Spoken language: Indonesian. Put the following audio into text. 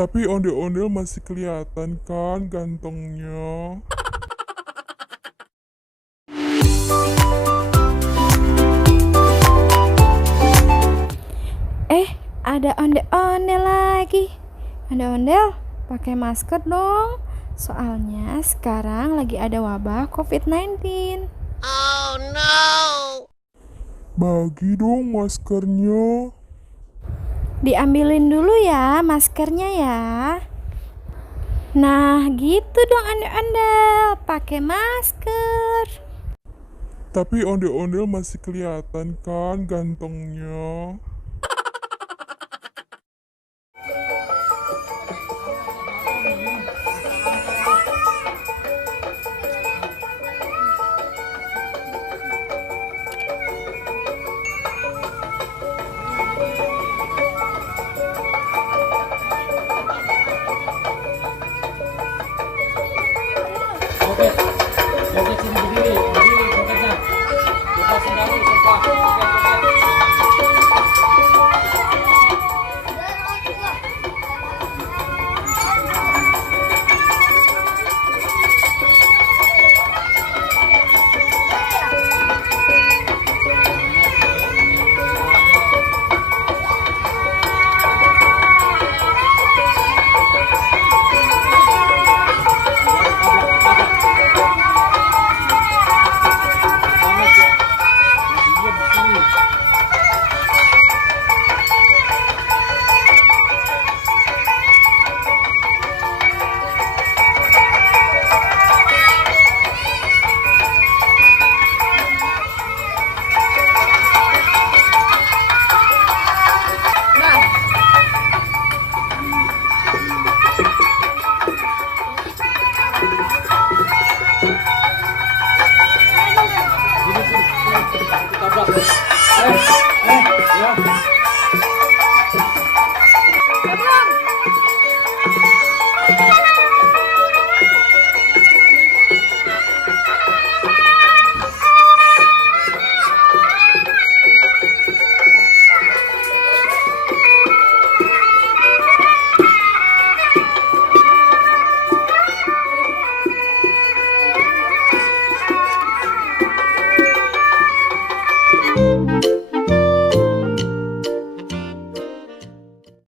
Tapi ondel-ondel masih kelihatan kan gantengnya. Ada ondel-ondel lagi. Ondel-ondel, pakai masker dong. Soalnya sekarang lagi ada wabah COVID-19. Oh no! Bagi dong maskernya. Diambilin dulu ya maskernya ya. Nah, gitu dong ondel-ondel. Pakai masker. Tapi ondel-ondel masih kelihatan kan gantengnya.